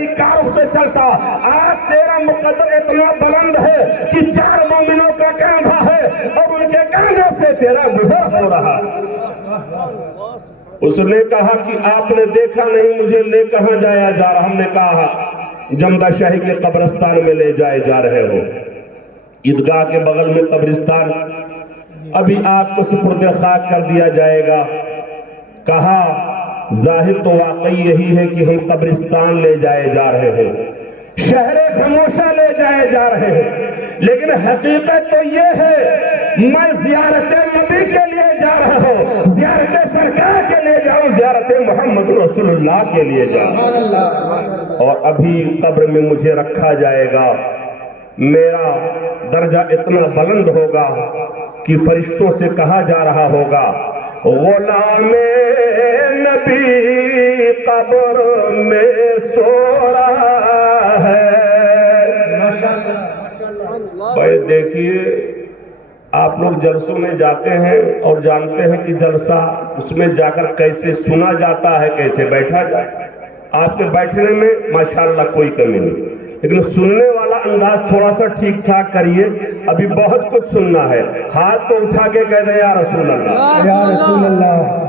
طریقوں سے چلتا. آج تیرا مقدر اتنا بلند ہے کہ 4 مومنوں کا کاندھا ہے اور ان کے کاندھے سے تیرا گزر ہو رہا. اس نے کہا کہ آپ نے دیکھا نہیں مجھے لے کہاں جایا جا رہا. ہم نے کہا جمدہ شاہی کے قبرستان میں لے جائے جا رہے ہو. عیدگاہ کے بغل میں قبرستان, ابھی آپ کو سپرد خاک کر دیا جائے گا. کہا ظاہر تو واقعی یہی ہے کہ ہم قبرستان لے جائے جا رہے ہیں, شہر خاموشہ لے جائے جا رہے ہیں, لیکن حقیقت تو یہ ہے میں زیارت نبی کے لیے جا رہا ہوں, زیارت سرکار کے لیے جاؤں, زیارت محمد رسول اللہ کے لیے جاؤں. اور ابھی قبر میں مجھے رکھا جائے گا, میرا درجہ اتنا بلند ہوگا کہ فرشتوں سے کہا جا رہا ہوگا غلام نبی قبر میں سو رہا ہے. بھائی دیکھیے, آپ لوگ جلسوں میں جاتے ہیں اور جانتے ہیں کہ جلسہ اس میں جا کر کیسے سنا جاتا ہے, کیسے بیٹھا جاتا ہے. آپ کے بیٹھنے میں ماشاءاللہ کوئی کمی نہیں, لیکن سننے والا انداز تھوڑا سا ٹھیک ٹھاک کریے, ابھی بہت کچھ سننا ہے. ہاتھ تو اٹھا کے کہہ دیں یا رسول اللہ, یا رسول اللہ.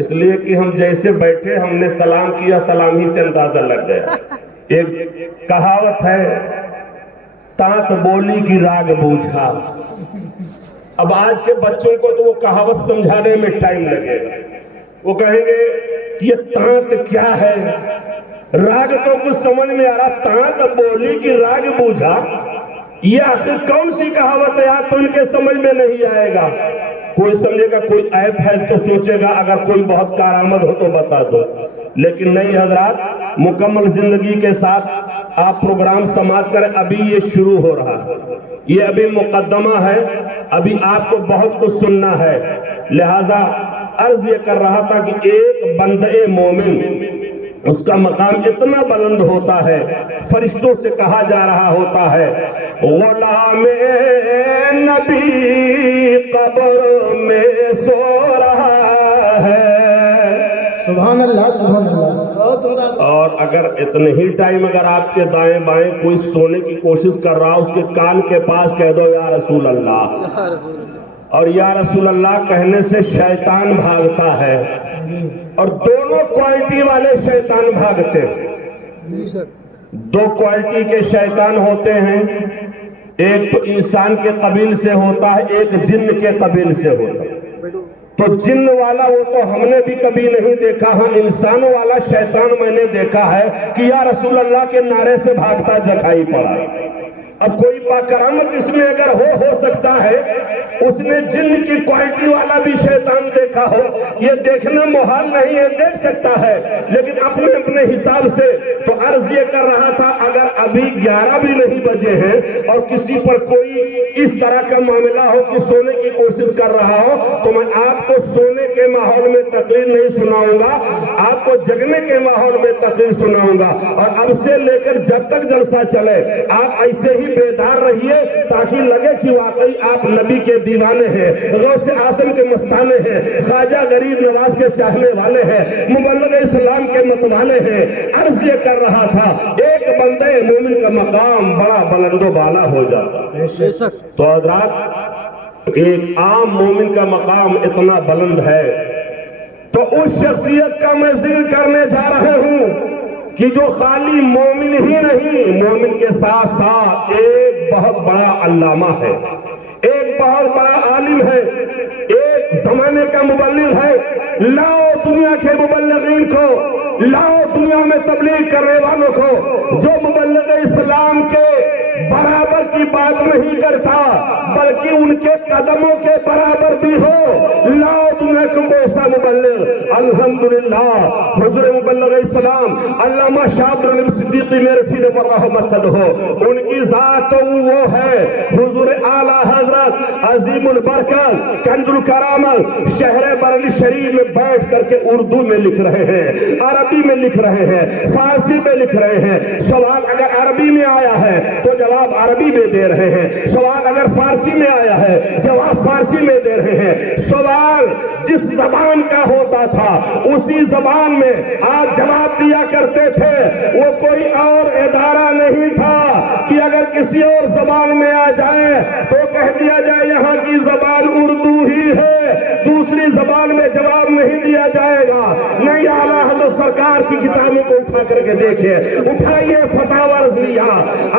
اس لیے کہ ہم جیسے بیٹھے ہم نے سلام کیا, سلام ہی سے اندازہ لگ گیا. ایک کہاوت ہے تانت بولی کی راگ بوجھا. اب آج کے بچوں کو تو وہ کہاوت سمجھانے میں ٹائم لگے گا. وہ کہیں گے یہ تانت کیا ہے, راگ تو کچھ سمجھ میں آ رہا, تانت بولی کی راگ بوجھا, یہ آخر کون سی کہاوت ہے, آپ تو ان کے سمجھ میں نہیں آئے گا. کوئی سمجھے گا کوئی عیب ہے تو سوچے گا اگر کوئی بہت کارآمد ہو تو بتا دو, لیکن نہیں حضرات, مکمل زندگی کے ساتھ آپ پروگرام سماعت کریں. ابھی یہ شروع ہو رہا ہے, یہ ابھی مقدمہ ہے, ابھی آپ کو بہت کچھ سننا ہے. لہذا عرض یہ کر رہا تھا کہ ایک بندے مومن اس کا مقام اتنا بلند ہوتا ہے, فرشتوں سے کہا جا رہا ہوتا ہے غلام نبی قبر میں سو رہا ہے. سبحان اللہ, سبحان اللہ. اور اگر اتنے ہی ٹائم اگر آپ کے دائیں بائیں کوئی سونے کی کوشش کر رہا, اس کے کان کے پاس کہہ دو یا رسول اللہ, اور یا رسول اللہ کہنے سے شیطان بھاگتا ہے, اور دونوں کوالٹی والے شیطان بھاگتے ہیں. 2 کوالٹی کے شیطان ہوتے ہیں, ایک تو انسان کے قبیل سے ہوتا ہے, ایک جن کے قبیل سے ہوتا ہے. تو جن والا وہ تو ہم نے بھی کبھی نہیں دیکھا, ہاں انسان والا شیطان میں نے دیکھا ہے کہ یا رسول اللہ کے نعرے سے بھاگتا دکھائی پڑا. اب کوئی باکرامت اس میں اگر ہو سکتا ہے, اس نے جن کی کوالٹی والا بھی شیطان دیکھا ہو, یہ دیکھنا محال نہیں ہے, دیکھ سکتا ہے, لیکن اپنے اپنے حساب سے. تو عرض یہ کر رہا تھا اگر ابھی 11 بھی نہیں بجے ہیں اور کسی پر کوئی اس طرح کا معاملہ ہو کہ سونے کی کوشش کر رہا ہو, تو میں آپ کو سونے کے ماحول میں تقریر نہیں سناؤں گا, آپ کو جگنے کے ماحول میں تقریر سناؤں گا. اور اب سے لے کر جب تک جلسہ چلے آپ ایسے ہی بیدار رہیے تاکہ لگے کہ واقعی آپ نبی کے دیوانے ہیں, غوث اعظم کے مستانے ہیں, خواجہ غریب نواز کے چاہنے والے ہیں, مبلغ اسلام کے متوالے ہیں. عرض یہ کر رہا تھا ایک بندے مومن کا مقام بڑا بلند و بالا ہو جاتا. تو حضرات ایک عام مومن کا مقام اتنا بلند ہے, تو اس شخصیت کا میں ذکر کرنے جا رہا ہوں کہ جو خالی مومن ہی نہیں, مومن کے ساتھ ساتھ ایک بہت بڑا علامہ ہے, ایک بہت بڑا عالم ہے, ایک زمانے کا مبلغ ہے. لاؤ دنیا کے مبلغین کو, لاؤ دنیا میں تبلیغ کرنے والوں کو, جو مبلغ اسلام کے برابر کی بات نہیں کرتا بلکہ ان کے قدموں کے برابر بھی ہو. لاؤ دنیا کو ایسا مبلغ. الحمدللہ حضور مبلغ اسلام علامہ شاہ عبد الغنی صدیقی میرٹھی نے پر رحمت ہو, ان کی ذات تو وہ ہے حضور اعلیٰ حضرت عظیم البرکت کنز الکرامت شہر بریلی شریف میں بیٹھ کر کے اردو میں لکھ رہے ہیں, عربی میں لکھ رہے ہیں, فارسی میں لکھ رہے ہیں. سوال اگر عربی میں آیا ہے تو جواب عربی میں دے رہے ہیں, سوال اگر فارسی میں آیا ہے جواب فارسی میں دے رہے ہیں. سوال جس زبان کا ہوتا تھا اسی زبان میں آپ جواب دیا کرتے تھے. وہ کوئی اور ادارہ نہیں تھا کہ اگر کسی اور زبان میں آ جائے تو کہہ دیا جائے یہاں کی زبان اردو ہی ہے، دوسری زبان میں جواب نہیں دیا جائے گا۔ نہیں، اعلیٰ حضرت سرکار کی کتابوں کو اٹھا کر کے دیکھیں، اٹھائیے فتاوی رضویہ،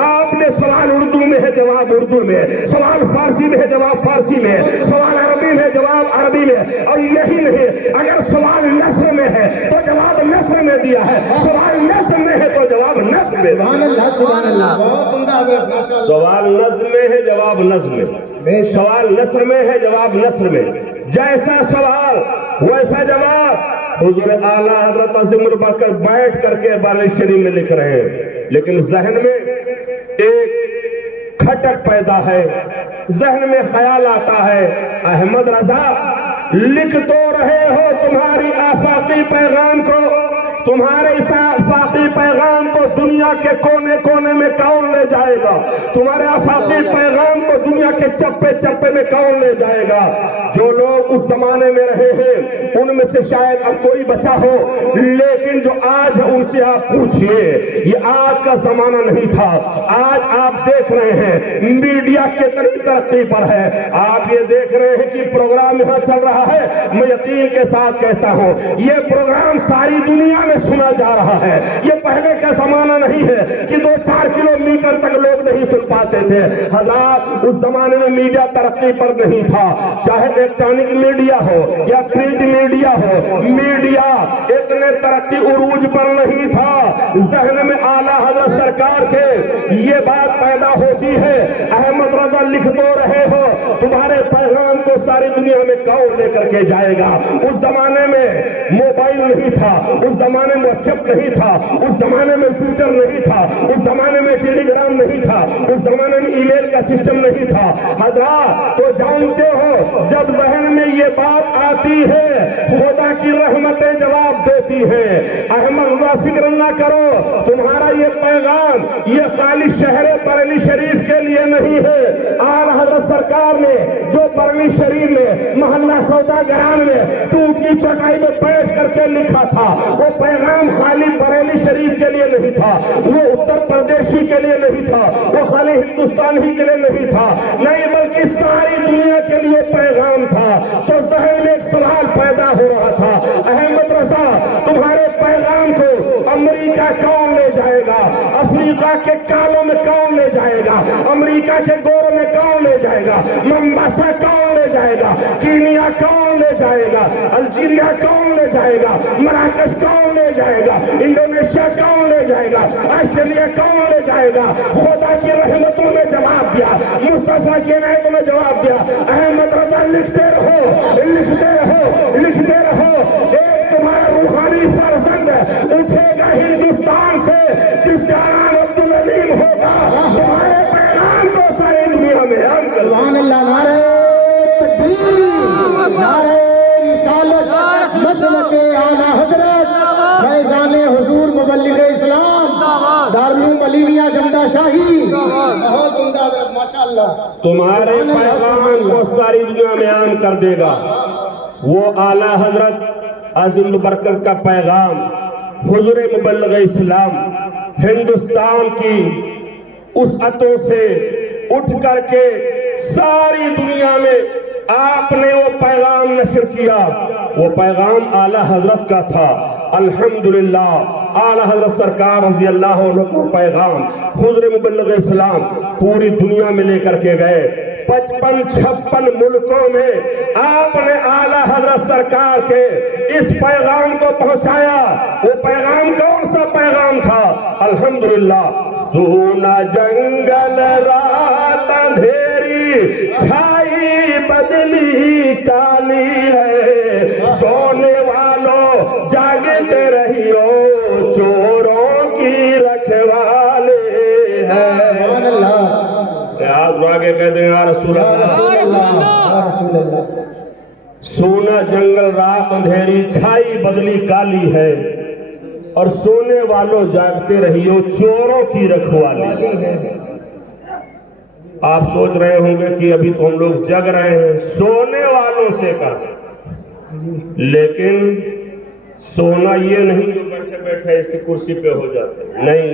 آپ نے سوال اردو میں ہے جواب اردو میں، سوال فارسی میں ہے جواب فارسی میں، سوال عربی میں جواب عربی میں، اور یہی نہیں، اگر سوال نثر میں ہے تو جواب نثر میں دیا ہے، سوال نثر میں ہے تو جواب نثر میں۔ سبحان اللہ سبحان اللہ، بہت عمدہ حضرت، ماشاءاللہ۔ سوال نظم میں ہے جواب نظم میں، سوال نثر میں ہے جواب نثر میں، جیسا سوال ویسا جواب۔ حضور اعلیٰ حضرت عظیم البرکت بیٹھ کر کے بانی شریف میں لکھ رہے ہیں، لیکن ذہن میں ایک کھٹک پیدا ہے، ذہن میں خیال آتا ہے، احمد رضا لکھ تو رہے ہو تمہاری آفاقی پیغام کو، تمہارے اس آفاقی پیغام کو دنیا کے کونے کونے میں کون لے جائے گا؟ تمہارے آفاقی پیغام کو دنیا کے چپے چپے میں کون لے جائے گا؟ جو لوگ اس زمانے میں رہے ہیں ان میں سے شاید اب کوئی بچا ہو، لیکن جو آج ہے ان سے آپ پوچھئے، یہ آج کا زمانہ نہیں تھا۔ آج آپ دیکھ رہے ہیں میڈیا کتنی ترقی پر ہے، آپ یہ دیکھ رہے ہیں کہ پروگرام یہاں چل رہا ہے، میں یقین کے ساتھ کہتا ہوں یہ پروگرام ساری دنیا میں سنا جا رہا ہے۔ یہ پہلے کا زمانہ نہیں ہے کہ 2-4 کلومیٹر تک لوگ نہیں سن پاتے تھے۔ حضرات اس زمانے میں میڈیا ترقی پر نہیں تھا، چاہے الیکٹرانک میڈیا ہو یا پرنٹ میڈیا ہو، میڈیا اتنے ترقی عروج پر نہیں تھا۔ ذہن میں اعلیٰ حضرت سرکار کے یہ بات پیدا ہوتی ہے، احمد رضا لکھ تو رہے ہو تمہارے پیغام کو ساری دنیا میں کون لے کر کے جائے گا؟ اس زمانے میں موبائل نہیں تھا، اس زمانے میں واٹس ایپ نہیں تھا، اس زمانے میں ٹویٹر نہیں تھا، اس زمانے میں ٹیلی گرام نہیں تھا، اس زمانے میں ای میل کا سسٹم نہیں تھا۔ حضرات تو جانتے ہو جب ذہن میں یہ بات آتی ہے خدا کی رحمتیں جواب دیتی ہیں۔ احمد رضا فکر نہ کرو، تمہارا یہ پیغام یہ خالی شہر بریلی شریف کے لیے نہیں ہے۔ اعلیٰ حضرت سرکار نے جو بریلی شریف میں محلہ سودا گران میں ٹوٹ کی چٹائی میں بیٹھ کر کے لکھا تھا، وہ پیغام خالی بریلی شریف کے لیے نہیں تھا، وہ اتر پردیشی کے لیے نہیں تھا، وہ خالی ہندوستان ہی کے لیے نہیں تھا، نہیں بلکہ ساری دنیا کے لیے پیغام تھا۔ تو ذہن میں ایک سوال پیدا ہو رہا تھا، احمد رضا تمہارے پیغام کو امریکہ کون لے جائے گا؟ افریقہ کے کالوں میں کون لے جائے گا؟ امریکہ کے گوروں میں کون لے جائے گا؟ ممباسا کون لے جائے گا؟ کینیا کون لے جائے گا؟ الجیریا کون لے جائے گا؟ مراکش کون لے جائے گا؟ انڈونیشیا کون لے جائے گا؟ آسٹریلیا کون لے جائے گا؟ خدا کی رحمتوں نے جواب دیا، مصطفیٰ کی عنایتوں نے جواب دیا، احمد رضا لکھتے رہو، لکھتے رہو، لکھتے رہو، ایک تمہارا روحانی فرزند اٹھے گا ہندوستان سے جس کا نام عبدالعلیم ہوگا، تمہارے پیغام کو ساری دنیا میں عام کر۔ سبحان اللہ، نعرہ تکبیر، نعرہ رسالت، مسلک اعلیٰ حضرت فیضان حضور مبلغ اسلام دارالعلوم علیمیہ جمدہ شاہی، بہت عمدہ حضرت، ماشاءاللہ۔ تمہارے پیغام کو ساری دنیا میں عام کر دے گا۔ وہ اعلیٰ حضرت عظیم برکت کا پیغام حضور مبلغ اسلام ہندوستان کی وسعتوں سے اٹھ کر کے ساری دنیا میں آپ نے وہ پیغام نشر کیا، وہ پیغام اعلیٰ حضرت کا تھا۔ الحمدللہ اعلیٰ حضرت سرکار رضی اللہ عنہ کو پیغام حضور مبلغ اسلام پوری دنیا میں لے کر کے گئے۔ 55-56 ملکوں میں آپ نے اعلیٰ حضرت سرکار کے اس پیغام کو پہنچایا۔ وہ پیغام کون سا پیغام تھا؟ الحمدللہ سونا جنگل رات اندھیری چھائی بدلی کالی ہے، سونے والوں جاگتے رہیو چوروں کی رکھوالے ہیں۔ آپ آگے کہتے ہیں یا رسول اللہ، سونا جنگل رات اندھیری چھائی بدلی کالی ہے، اور سونے والوں جاگتے رہیو چوروں کی رکھوالی۔ آپ سوچ رہے ہوں گے کہ ابھی تو ہم لوگ جگ رہے ہیں، سونے والوں سے کہا، لیکن سونا یہ نہیں جو بیٹھے بیٹھے اسی کرسی پہ ہو جاتے، نہیں،